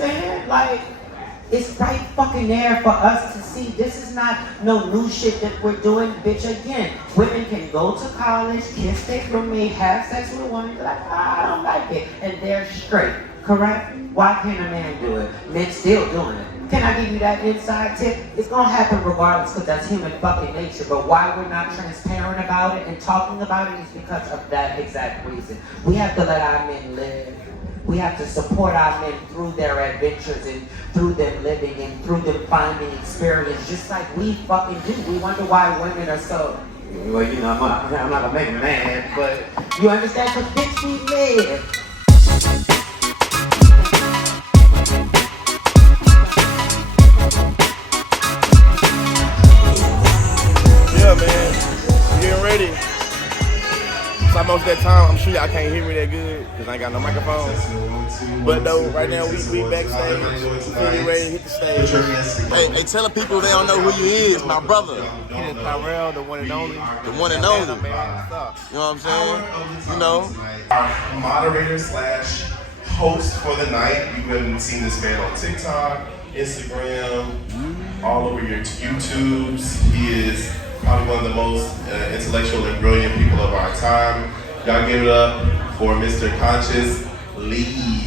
understand? Like, it's right fucking there for us to see. This is not no new shit that we're doing, bitch. Again, women can go to college, kiss their roommate, have sex with a woman, be like, I don't like it, and they're straight, correct? Why can't a man do it? Men still doing it. Can I give you that inside tip? It's gonna happen regardless because that's human fucking nature. But why we're not transparent about it and talking about it is because of that exact reason. We have to let our men live. We have to support our men through their adventures and through them living and through them finding experience, just like we fucking do. We wonder why women are so, well, you know, I'm not gonna make them mad, but you understand? Because bitch, we live. Yeah, man, getting ready. So most of that time, I'm sure y'all can't hear me that good because I ain't got no microphone. But though, right now we backstage, getting ready to hit the stage. Hey, tell the people they don't know who you is, my brother. Kenneth Tyrell, the one and only. The one and only. Man, what's up? You know what I'm saying? You know. Our moderator / host for the night. You've been seeing this man on TikTok, Instagram, all over your YouTubes. He is probably one of the most intellectual and brilliant people of our time. Y'all give it up for Mr. ConsciousLee.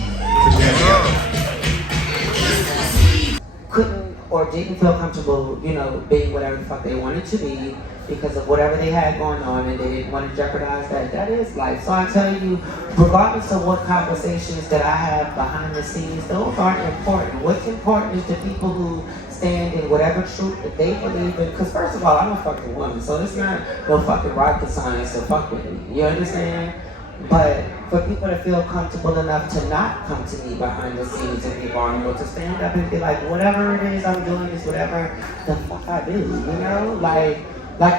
Couldn't or didn't feel comfortable, you know, being whatever the fuck they wanted to be because of whatever they had going on, and they didn't want to jeopardize that. That is life. So I tell you, regardless of what conversations that I have behind the scenes, those aren't important. What's important is the people who stand in whatever truth that they believe in. Because first of all, I'm a fucking woman, so it's not no fucking rocket science to fuck with me. You understand? But for people to feel comfortable enough to not come to me behind the scenes and be vulnerable, to stand up and be like, whatever it is I'm doing is whatever the fuck I do, you know? Like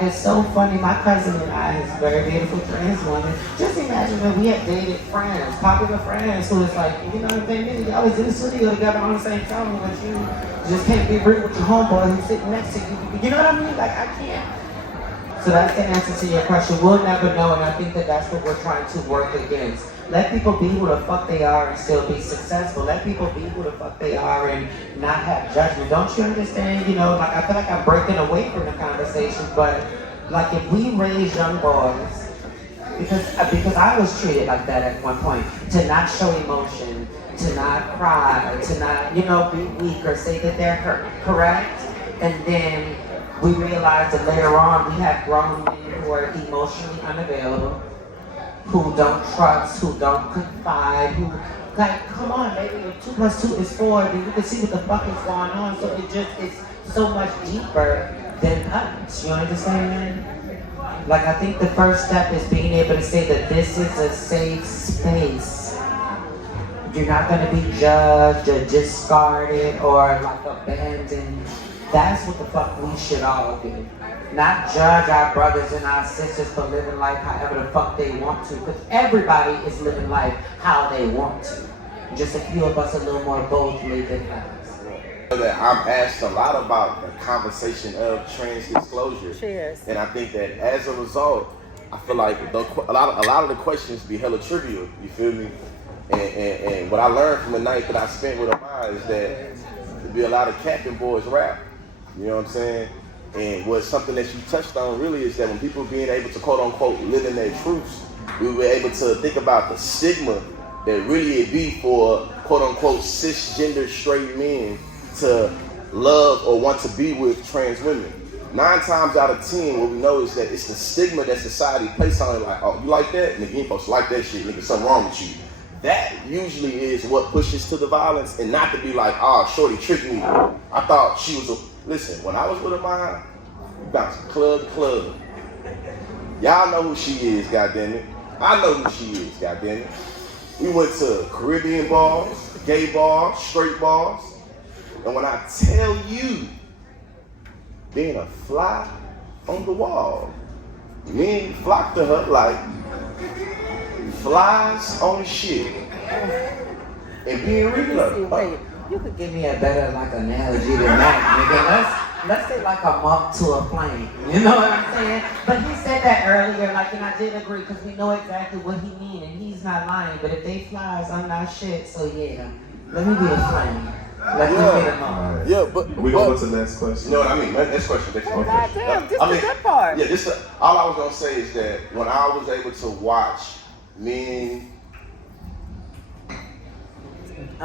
it's so funny. My cousin and I is a very beautiful trans woman. Just imagine that we had dated friends, popular friends, who is like, you know what I'm saying? Y'all was in the studio together on the same song, but you just can't be real with your homeboy who's sitting next to you. You know what I mean? Like, I can't. So that's the answer to your question. We'll never know, and I think that that's what we're trying to work against. Let people be who the fuck they are and still be successful. Let people be who the fuck they are and not have judgment. Don't you understand? You know, like I feel like I'm breaking away from the conversation, but like if we raise young boys, because I was treated like that at one point, to not show emotion, to not cry, to not, you know, be weak or say that they're hurt, correct? And then we realize that later on we have grown men who are emotionally unavailable, who don't trust, who don't confide, who, like, come on, baby, if 2 + 2 is 4, then you can see what the fuck is going on. So it's so much deeper than us, you understand? Like, I think the first step is being able to say that this is a safe space. You're not gonna be judged or discarded or like abandoned. That's what the fuck we should all do. Not judge our brothers and our sisters for living life however the fuck they want to, because everybody is living life how they want to. Just a few of us a little more boldly than others. I'm asked a lot about the conversation of trans disclosure. Cheers. And I think that as a result, I feel like a lot of the questions be hella trivial, you feel me? And what I learned from the night that I spent with Amiyah is that there be a lot of Captain Boys rap. You know what I'm saying? And what's something that you touched on really is that when people being able to quote unquote live in their truths, we were able to think about the stigma that really it be for quote unquote cisgender straight men to love or want to be with trans women. 9 times out of 10, what we know is that it's the stigma that society places on it, like, oh, you like that? Nigga, you ain't supposed to like that shit, nigga, something wrong with you. That usually is what pushes to the violence, and not to be like, oh, shorty tricked me. I thought she was a... Listen, when I was with Amiyah, we bounced club to club. Y'all know who she is, goddammit. I know who she is, goddammit. We went to Caribbean bars, gay bars, straight bars. And when I tell you, being a fly on the wall, men flock to her like flies on shit. And being regular. Wait, you could give me a better like analogy than that, nigga. Let's say like a moth to a flame. You know what I'm saying? But he said that earlier, like, and I did agree because we know exactly what he means, and he's not lying. But if they flies, I'm not shit. So yeah, Let me be the flame. Let me be the moment. Yeah, but We go to the next question. You know what I mean? Next question. Goddamn, this is the good part. Yeah, all I was gonna say is that when I was able to watch men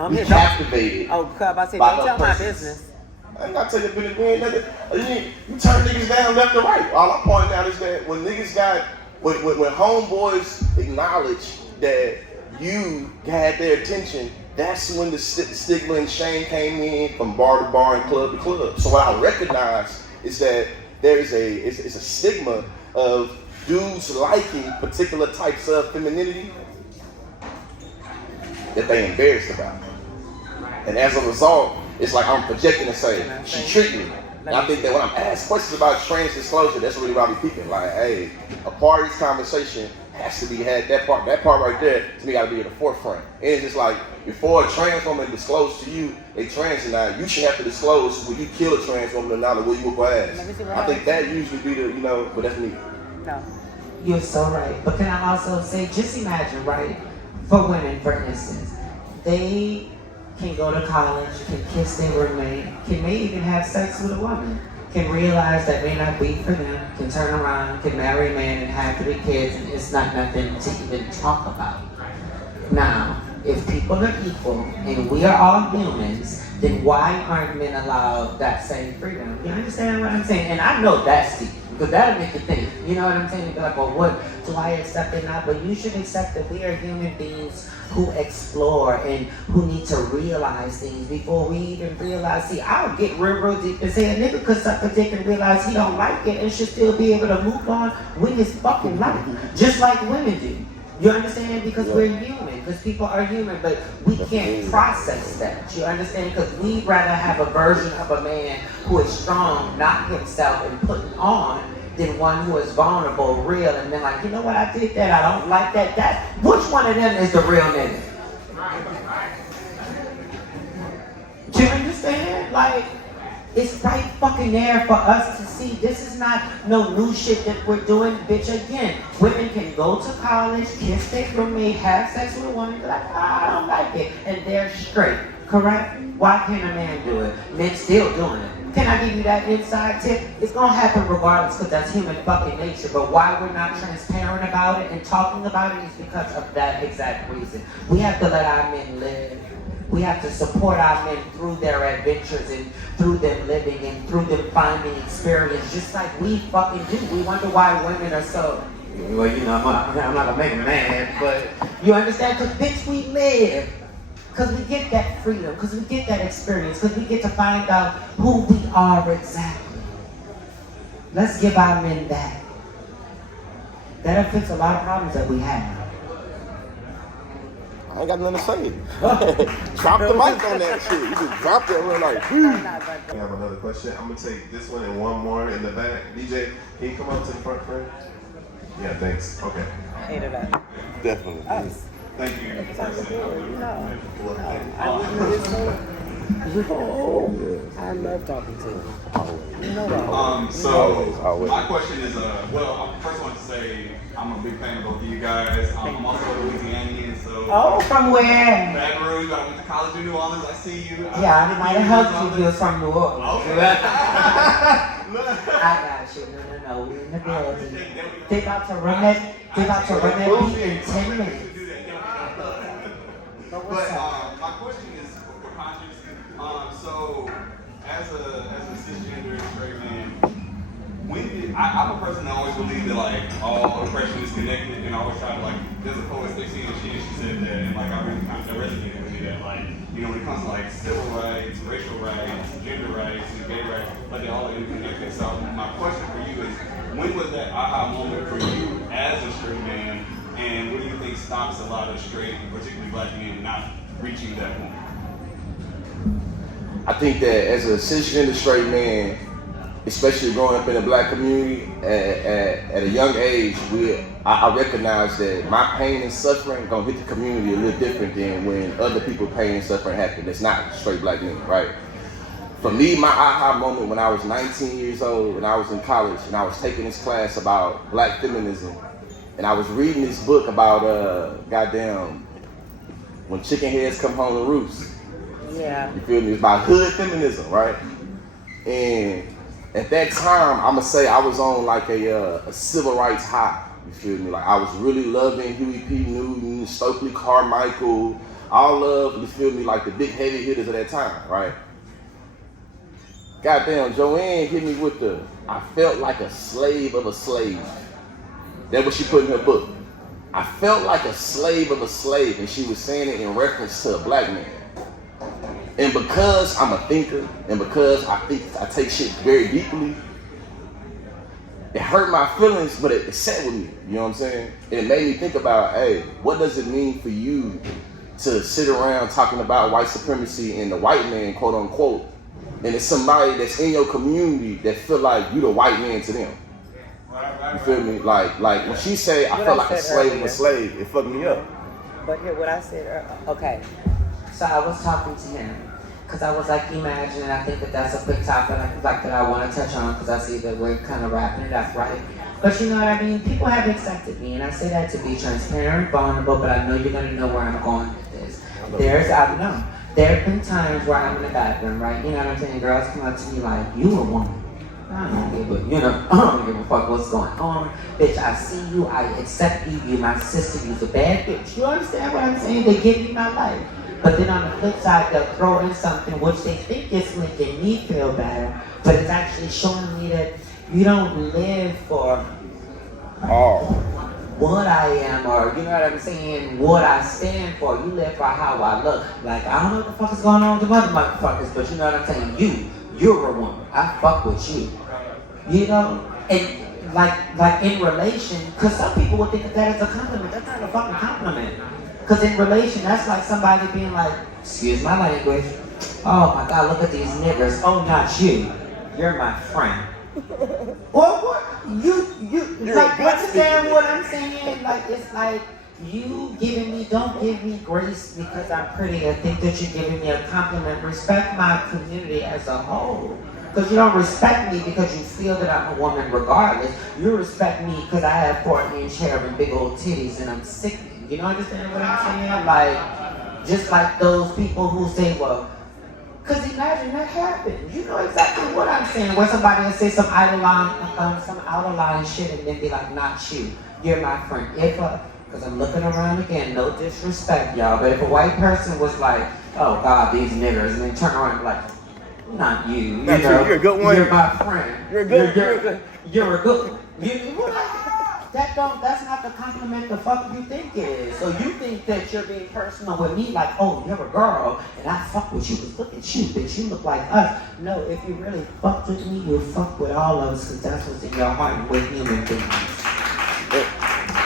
be captivated. Oh, Cub, I said, by don't her tell my presence. business. I ain't gotta tell you business, man. You turn niggas down left and right. All I'm pointing out is that when niggas when homeboys acknowledge that you had their attention, that's when the stigma and shame came in from bar to bar and club to club. So what I recognize is that there's a stigma of dudes liking particular types of femininity that they embarrassed about. And as a result, it's like I'm projecting and saying, she tricked me. And I think that when I'm asked questions about trans disclosure, that's really why I be peeking. Like, hey, a part of this conversation has to be had. That part right there, to me, got to be at the forefront. And it's just like, before a trans woman discloses to you a trans or not, you should have to disclose will you kill a trans woman or not, or will you whoop her ass. I think that usually be the, but that's me. No. You're so right. But can I also say, just imagine, right, for women, for instance, they can go to college, can kiss their roommate, can may even have sex with a woman, can realize that may not be for them, can turn around, can marry a man and have 3 kids, and it's not nothing to even talk about. Now, if people are equal and we are all humans, then why aren't men allowed that same freedom? You understand what I'm saying? And I know that's deep, because that'll make you think. You know what I'm saying? You'll be like, well, what do I accept or not? But you should accept that we are human beings who explore and who need to realize things before we even realize. See, I'll get real deep and say a nigga could suck a dick and realize he don't like it and should still be able to move on with his fucking life, just like women do. You understand? Because we're human, because people are human, but we can't process that. You understand? Because we'd rather have a version of a man who is strong, not himself, and putting on, than one who is vulnerable, real, and then like, you know what, I did that, I don't like that. Which one of them is the real nigga? Do you understand? Like, it's right fucking there for us to see. This is not no new shit that we're doing, bitch. Again, women can go to college, kiss their roommate, have sex with a woman, be like, I don't like it, and they're straight, correct? Why can't a man do it? Men still doing it. Can I give you that inside tip? It's gonna happen regardless, because that's human fucking nature. But why we're not transparent about it and talking about it is because of that exact reason. We have to let our men live. We have to support our men through their adventures and through them living and through them finding experience, just like we fucking do. We wonder why women are so, well, you know, I'm not gonna make them mad, but you understand? Because bitch, we live. Because we get that freedom, because we get that experience, because we get to find out who we are exactly. Let's give our men that. That'll fix a lot of problems that we have. I ain't got nothing to say. Drop the mic on that shit. You just dropped it. We're like, We have another question. I'm gonna take this one and one more in the back. DJ, can you come up to the front, friend? Yeah, thanks. Okay. Hated that. definitely. Us. Thank you. I love talking to you. You know that. So my question is, well, I first want to say I'm a big fan of both of you guys. I'm also a Louisianian, so. Oh, from where? Baton Rouge. I went to college in New Orleans. I see you. Yeah, I might have helped you. You're from New Orleans. Okay. I got you. No. We're in the building. They about to run that beat in 10 minutes. But my question is for Conscious. So as a cisgender straight man, I'm a person that always believe that like all oppression is connected, and I always try to like. There's a poet Stacey and she said that, and like I really kind of resonated with me that like when it comes to like civil rights, racial rights, gender rights, and gay rights, like they all are interconnected. So my question for you is, when was that aha moment for you as a straight man? And what do you think stops a lot of straight, particularly black men, not reaching that point? I think that as a cisgender straight man, especially growing up in the black community, at a young age, I recognize that my pain and suffering gonna hit the community a little different than when other people's pain and suffering happen. That's not straight black men, right? For me, my aha moment when I was 19 years old and I was in college and I was taking this class about black feminism, and I was reading this book about goddamn when chicken heads come home to roost. Yeah. You feel me? It's about hood feminism, right? And at that time, I'ma say I was on like a civil rights high. You feel me? Like I was really loving Huey P. Newton, Stokely Carmichael, all of, you feel me, like the big heavy hitters of that time, right? Goddamn, Joanne hit me with the, I felt like a slave of a slave. That's what she put in her book. I felt like a slave of a slave, and she was saying it in reference to a black man. And because I'm a thinker, and because I take shit very deeply, it hurt my feelings, but it sat with me, you know what I'm saying? It made me think about, hey, what does it mean for you to sit around talking about white supremacy and the white man, quote unquote, and it's somebody that's in your community that feel like you the white man to them. You feel me? Like when she say, I felt like a slave of a slave, it fucked me up. But here, what I said earlier, okay. So I was talking to him, because I was like, imagine, and I think that that's a big topic like that I want to touch on, because I see that we're kind of wrapping it up, right? But you know what I mean? People have accepted me, and I say that to be transparent and vulnerable, but I know you're going to know where I'm going with this. There have been times where I'm in the bathroom, right? You know what I'm saying? Girls come up to me like, you a woman. I don't give a fuck what's going on. Bitch, I see you, I accept you, you my sister, you's a bad bitch. You understand what I'm saying? They give me my life. But then on the flip side, they'll throw in something which they think is making me feel better, but it's actually showing me that you don't live for what I am, or you know what I'm saying, what I stand for. You live for how I look. Like, I don't know what the fuck is going on with the other motherfuckers, but you know what I'm saying? You're a woman. I fuck with you. You know? And like in relation, because some people would think that is a compliment. That's not a fucking compliment. Because in relation, that's like somebody being like, excuse my language, oh my God, look at these niggers. Oh, not you. You're my friend. Well, what? You like, understand what I'm saying? Like, it's like, you don't give me grace because I'm pretty. I think that you're giving me a compliment. Respect my community as a whole. Because you don't respect me because you feel that I'm a woman regardless. You respect me because I have 4-inch hair and big old titties and I'm sickening. You know, understand what I'm saying? Like, just like those people who say, well, because imagine that happened. You know exactly what I'm saying. Where somebody will say some out of line shit and then be like, not you. You're my friend. Because I'm looking around again, no disrespect, y'all, but if a white person was like, oh God, these niggers, and then turn around and be like, not you. Not you. You're a good one. You're my friend. You're a good. You're a good one. That's not the compliment the fuck you think it is. So you think that you're being personal with me, like, oh, you're a girl, and I fuck with you, because look at you, bitch, you look like us. No, if you really fucked with me, you'll fuck with all of us, because that's what's in your heart, with human beings.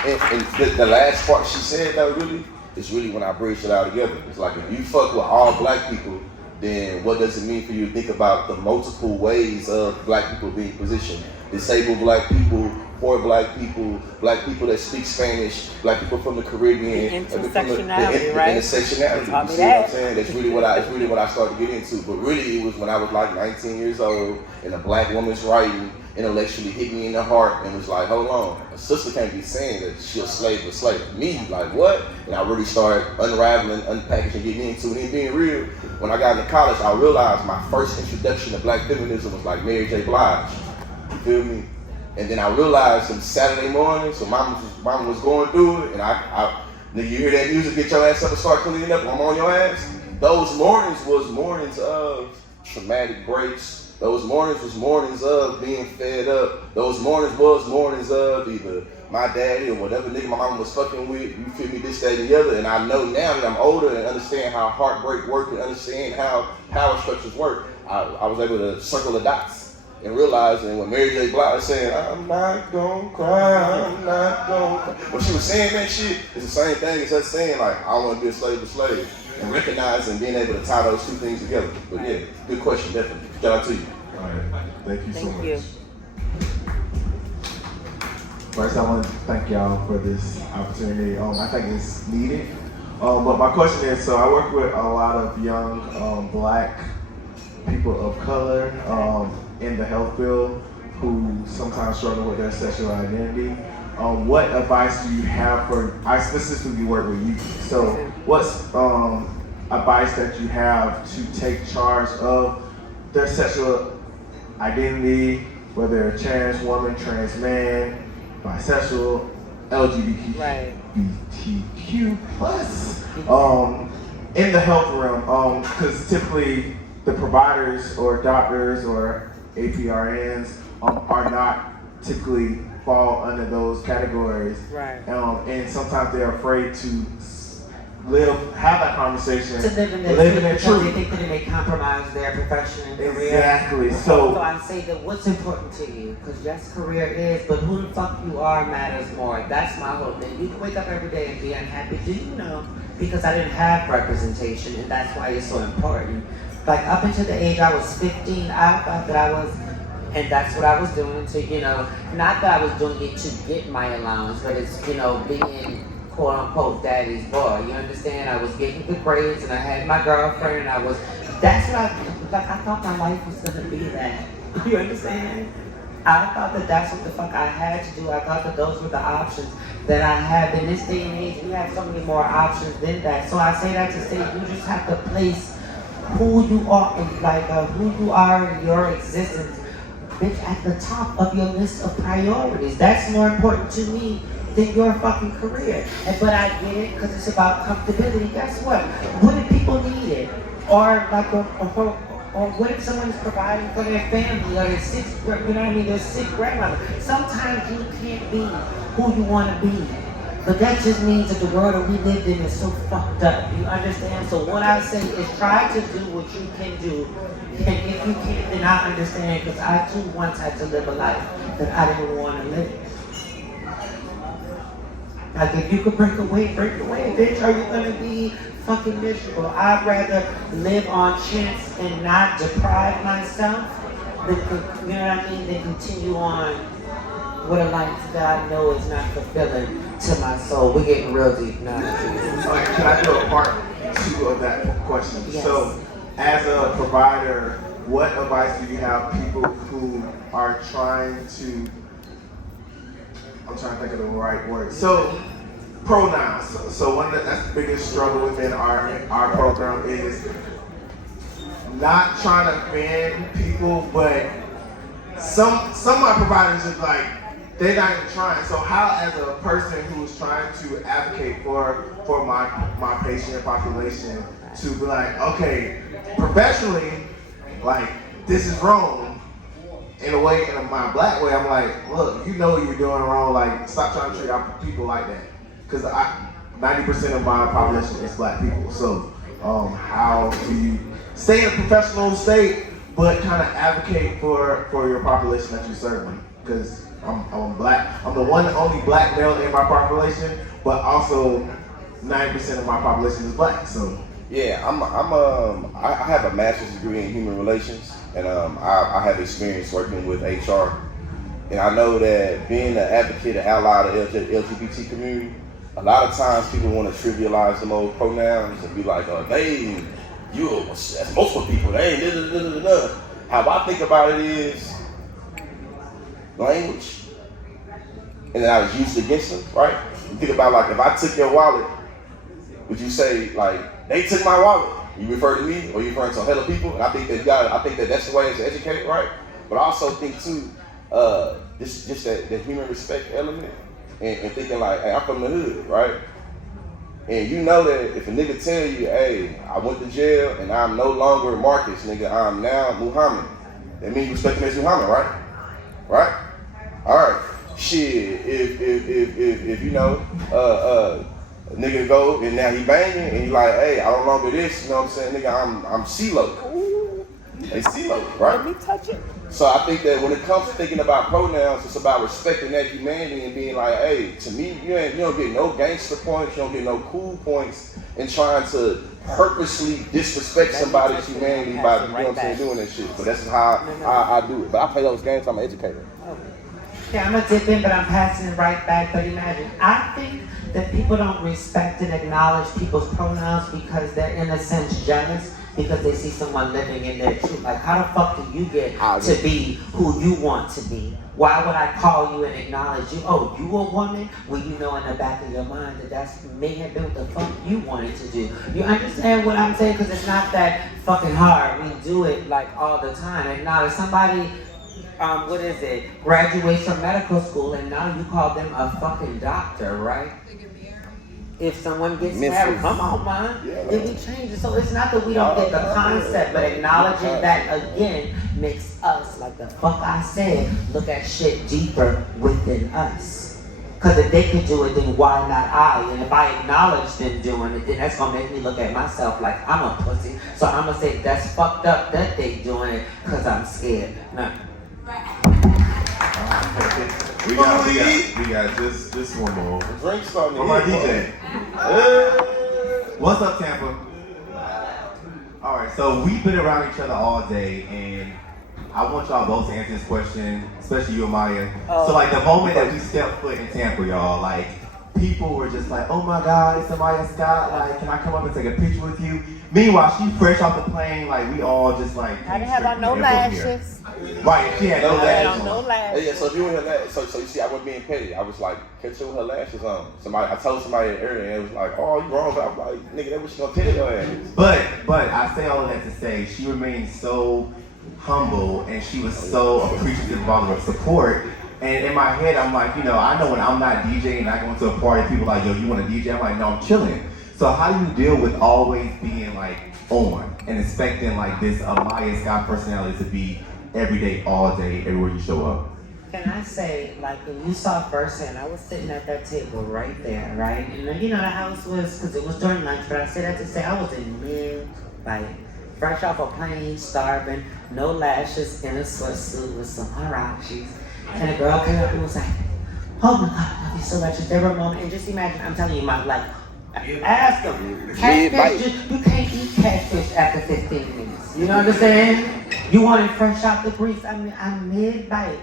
And the last part she said, though, really, is really when I bridge it all together. It's like, if you fuck with all black people, then what does it mean for you to think about the multiple ways of black people being positioned? Disabled black people, poor black people that speak Spanish, black people from the Caribbean, intersectionality, right? Intersectionality. You see what I'm saying? That's really what I started to get into. But really, it was when I was like 19 years old, and a black woman's writing intellectually hit me in the heart and was like, hold on, a sister can't be saying that she's a slave of a slave. Me, like, what? And I really started unraveling, unpackaging, getting into it. And being real, when I got into college, I realized my first introduction to black feminism was like Mary J. Blige. You feel me? And then I realized some Saturday morning, so mama was going through it, and nigga, you hear that music, get your ass up and start cleaning up, I'm on your ass. Those mornings was mornings of traumatic breaks. Those mornings was mornings of being fed up. Those mornings was mornings of either my daddy or whatever nigga my mama was fucking with, you feel me, this, that, and the other. And I know now that I'm older and understand how heartbreak works and understand how power structures work, I was able to circle the dots and realizing when Mary J. Blige saying, I'm not gonna cry, I'm not gonna cry. When she was saying that shit, it's the same thing as us saying, like, I want to be a slave to slave. And recognizing being able to tie those two things together. But yeah, good question, definitely. Shout out to you. All right, thank you so much. You. First, I want to thank y'all for this opportunity. I think it's needed. But my question is, so I work with a lot of young black people of color in the health field who sometimes struggle with their sexual identity. What advice do you have for, I specifically work with youth, so what's advice that you have to take charge of their sexual identity, whether they're trans woman, trans man, bisexual, LGBTQ, plus, in the health realm, because typically the providers or doctors or APRNs are not typically fall under those categories. Right. And sometimes they're afraid to have that conversation, To live in their truth, because they think that it may compromise their profession and career. Exactly. So I say that what's important to you, because yes, career is, but who the fuck you are matters more. That's my whole thing. You can wake up every day and be unhappy. Do you know? Because I didn't have representation, and that's why it's so important. Like up until the age I was 15, I thought that I was, and that's what I was doing to, not that I was doing it to get my allowance, but it's, being quote unquote daddy's boy. You understand? I was getting good grades and I had my girlfriend and that's what I thought my life was gonna be that. You understand? I thought that that's what the fuck I had to do. I thought that those were the options that I have. In this day and age, we have so many more options than that. So I say that to say you just have to place who you are, who you are in your existence, bitch, at the top of your list of priorities. That's more important to me than your fucking career. But I get it because it's about comfortability. Guess what? What if people need it? Or what if someone is providing for their family or their their sick grandmother? Sometimes you can't be who you want to be. But that just means that the world that we lived in is so fucked up. You understand? So what I say is try to do what you can do. And if you can't, then I understand, because I too once had to live a life that I didn't want to live. Like if you could break away, bitch. Are you gonna be fucking miserable? I'd rather live on chance and not deprive myself than continue on with a life that I know is not fulfilling to my soul. We're getting real deep now. Can I do a part 2 of that question? Yes. So, as a provider, what advice do you have people who are trying to, I'm trying to think of the right word. So, pronouns. So that's the biggest struggle within our program is not trying to offend people, but some of my providers is like, they're not even trying. So how, as a person who's trying to advocate for my patient population, to be like, okay, professionally, like, this is wrong. In a way, in my black way, I'm like, look, you know you're doing wrong. Like, stop trying to treat our people like that. Because 90% of my population is black people. So how do you stay in a professional state, but kind of advocate for your population that you're serving? Because I'm black. I'm the one and only black male in my population, but also 90% of my population is black. So yeah, I have a master's degree in human relations, and I have experience working with HR, and I know that being an advocate and ally of the LGBT community, a lot of times people want to trivialize the old pronouns and be like, that's multiple people, they ain't How I think about it is language, and then I was used against them, right? You think about, like, if I took your wallet, would you say, like, they took my wallet? You refer to me, or you refer to hella people? And I think that that's the way it's educated, right? But I also think too, just that human respect element, and thinking like, hey, I'm from the hood, right? And you know that if a nigga tell you, hey, I went to jail and I'm no longer Marcus, nigga, I'm now Muhammad. That means you respect him as Muhammad, right? Right? All right. Shit, if you know, a nigga go and now he banging and he like, hey, I no longer this, you know what I'm saying, nigga, I'm CeeLo. Hey, CeeLo, right? Let me touch it. So I think that when it comes to thinking about pronouns, it's about respecting that humanity and being like, hey, to me, you don't get no gangster points, you don't get no cool points in trying to purposely disrespect somebody's humanity by, you know what I'm saying, doing that shit. But that's how I do it. But I play those games, I'm an educator. Yeah, I'm gonna dip in, but I'm passing it right back. But imagine, I think that people don't respect and acknowledge people's pronouns because they're in a sense jealous. because they see someone living in their truth. Like, how the fuck do you get to be who you want to be? Why would I call you and acknowledge you? Oh, you a woman? Well, you know in the back of your mind that that's may have been what the fuck you wanted to do. You understand what I'm saying? Because it's not that fucking hard. We do it like all the time. Acknowledge somebody, graduates from medical school and now you call them a fucking doctor, right? If someone gets married, come on, man. Yeah. Then we change it. So it's not that we don't get the concept, but acknowledging that again makes us, like the fuck I said, look at shit deeper within us. Because if they can do it, then why not I? And if I acknowledge them doing it, then that's gonna make me look at myself like I'm a pussy. So I'm gonna say that's fucked up that they doing it because I'm scared. No. We got just one more. Drink starting For my DJ. What's up, Tampa? All right, so we've been around each other all day, and I want y'all both to answer this question, especially you, Amiyah. So, like, the moment that we stepped foot in Tampa, y'all, like, people were just like, oh my God, it's Amiyah Scott. Like, can I come up and take a picture with you? Meanwhile, she fresh off the plane, like, we all just like. I didn't have on no lashes. Right, she had no lashes. No lashes. Yeah, so if you were her lashes, so you see, I wasn't being petty. I was like, catch her with her lashes on. I told somebody earlier, and it was like, oh, you wrong. But I was like, nigga, that's what she gonna tell your ass. But I say all of that to say she remained so humble and she was so appreciative of all of her support. And in my head, I'm like, you know, I know when I'm not DJing, I go into a party, people are like, yo, you want to DJ? I'm like, no, I'm chilling. So how do you deal with always being like on and expecting like this Amiyah Scott personality to be every day, all day, everywhere you show up? Can I say, like, when you saw firsthand, I was sitting at that table right there, right? And you know, the house was, because it was during lunch, but I said that to say I was in mid-bite. Fresh off a plane, starving, no lashes, in a sweatsuit with some huaraches. And a girl came up and was like, oh my God, I love you so much. There were a moment, and just imagine, I'm telling you, my, like, ask them. Catfish, you can't eat catfish after 15 minutes. You know what I'm saying? You want it fresh out the grease. I mean, I'm mid-bite.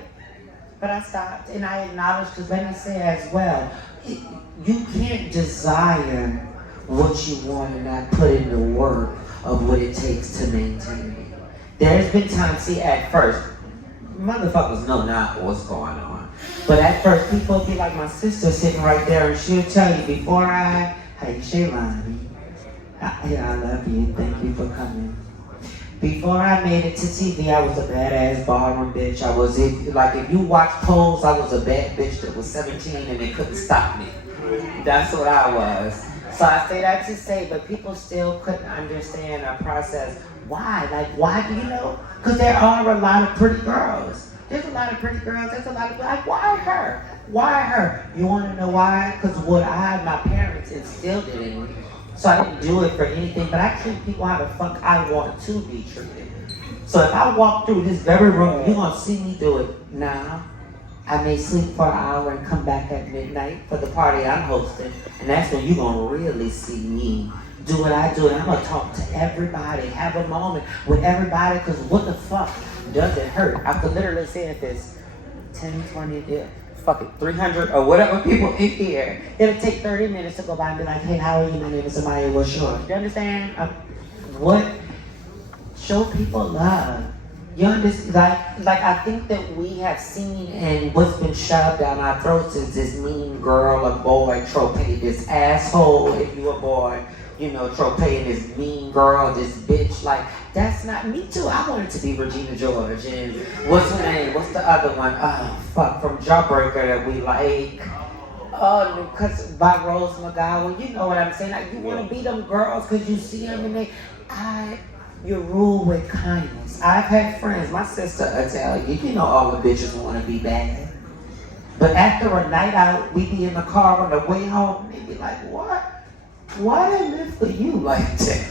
But I stopped and I acknowledged, because let me say as well, you can't desire what you want and not put in the work of what it takes to maintain it. There's been times, see, at first, motherfuckers know not what's going on. But at first, people be like my sister sitting right there, and she'll tell you before hey, Shaylani, I love you, thank you for coming. Before I made it to TV, I was a badass ballroom bitch. I was, if you watch Pose, I was a bad bitch that was 17 and they couldn't stop me. That's what I was. So I say that to say, but people still couldn't understand or process why. Like, why do you know? Because there are a lot of pretty girls. There's a lot of pretty girls. There's a lot of, like, why her? Why her? You want to know why? Because what my parents instilled it in me. So I didn't do it for anything, but I treat people how the fuck I want to be treated. So if I walk through this very room, you're going to see me do it now. I may sleep for an hour and come back at midnight for the party I'm hosting. And that's when you're going to really see me do what I do. And I'm going to talk to everybody, have a moment with everybody, because what the fuck does it hurt? I could literally say if it's 10, 20, fuck it, 300 or whatever people in here. It'll take 30 minutes to go by and be like, hey, how are you? My name is Amiyah. What's yours? You understand? Show people love. You understand? Like I think that we have seen and what's been shoved down our throats is this mean girl or boy trope, this asshole if you a boy, you know, trope, and this mean girl, this bitch. Like, that's not me too. I wanted to be Regina George and what's her name? What's the other one? From Jawbreaker that we like. Because by Rose McGowan, you know what I'm saying? Like, you want to be them girls because you see them and you rule with kindness. I've had friends, my sister will tell you, you know all the bitches want to be bad. But after a night out, we be in the car on the way home and they be like, what? Why did I live for you like that?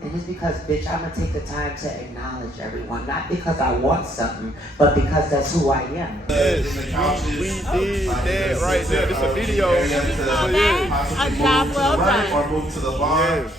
And it's because, bitch, I'm going to take the time to acknowledge everyone. Not because I want something, but because that's who I am. Yes, we did that right there. It's a video. A job well done. Or move to the bar. Yes.